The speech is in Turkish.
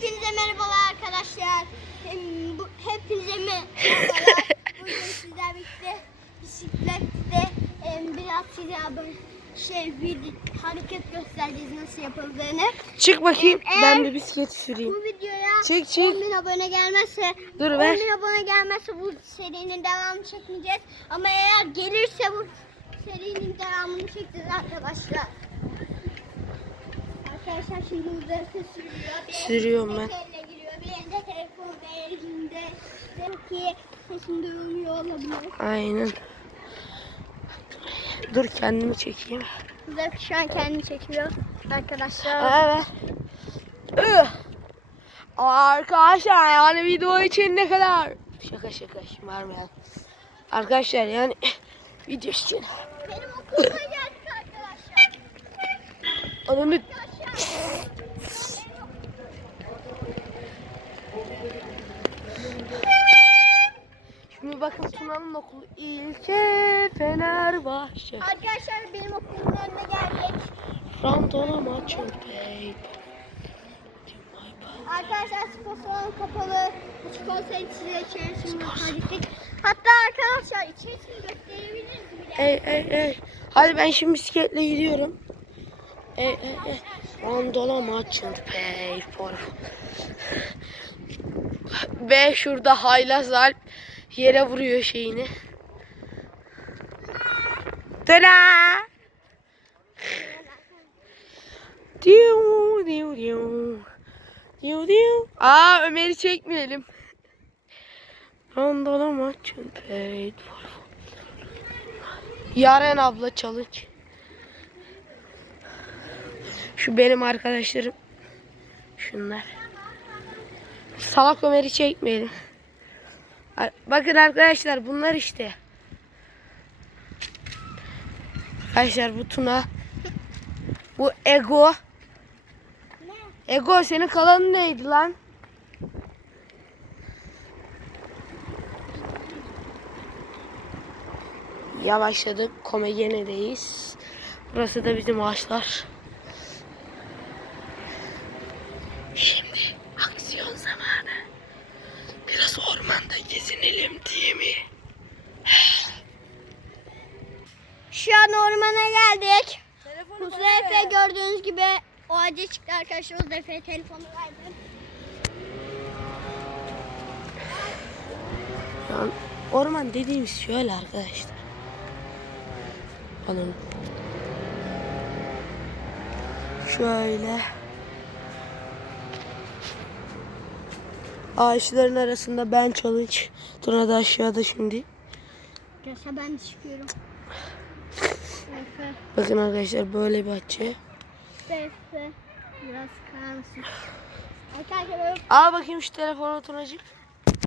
Hepinize merhabalar arkadaşlar. Hepinize merhabalar. Bugün sizlerle birlikte bisiklette biraz size böyle şey video, hareket göstereceğiz nasıl yapıldığını. Çık bakayım. Eğer- Ben bir bisiklet süreyim. Bu videoya Çık, çık. 10 bin abone gelmezse Dur, 10 ver. bin abone gelmezse bu serinin devamını çekmeyeceğiz. Ama eğer gelirse bu serinin devamını çekeceğiz arkadaşlar. Arkadaşlar şimdi uzarısı sürüyor. Bir Sürüyorum ben. giriyor. Bir telefon, sesim duyulmuyor olabilir. Aynen. Dur kendimi çekeyim. Uzarısı şu an kendini çekiyor arkadaşlar. Evet. Üh. Arkadaşlar yani video için ne kadar şaka şaka şımarmayan. Arkadaşlar yani video için. Benim okuluma geldik arkadaşlar. Ananı bakın Tuna'nın okulu ilçe Fenerbahçe. Arkadaşlar benim okulumun önüne geldik. Randona maç bey. Arkadaşlar spor salonu kapalı. Bu spor salonu içerisinde gittik. Hatta arkadaşlar içerisini gösterebiliriz bile. Ey ey ey. Hadi ben şimdi bisikletle gidiyorum. Ey ey ey. Randona maç bey. Ve şurada haylaz Alp yere vuruyor şeyini. Tada! Diu diu diu. Diu diu. Aa Ömer'i çekmeyelim. Randona maç bey. Yaren abla çalış. Şu benim arkadaşlarım. Şunlar. Salak Ömer'i çekmeyelim. Bakın arkadaşlar bunlar işte. Arkadaşlar bu Tuna. Bu Ego. Ego senin kalanın neydi lan? Yavaşladık. Komegene'deyiz. Burası da bizim ağaçlar. Şu an ormana geldik. Huzeyfe gördüğünüz gibi o ağaca çıktı arkadaşlar. Huzeyfe'ye telefonu verdim. Yani orman dediğimiz şöyle arkadaşlar. Alın. Şöyle. Ağaçların arasında ben challenge. Tuna da aşağıda şimdi. Arkadaşlar ben çıkıyorum. Huzeyfe, Bakın arkadaşlar böyle bir bahçe. Huzeyfe. Biraz böyle Al bakayım şu telefonu Tunacık.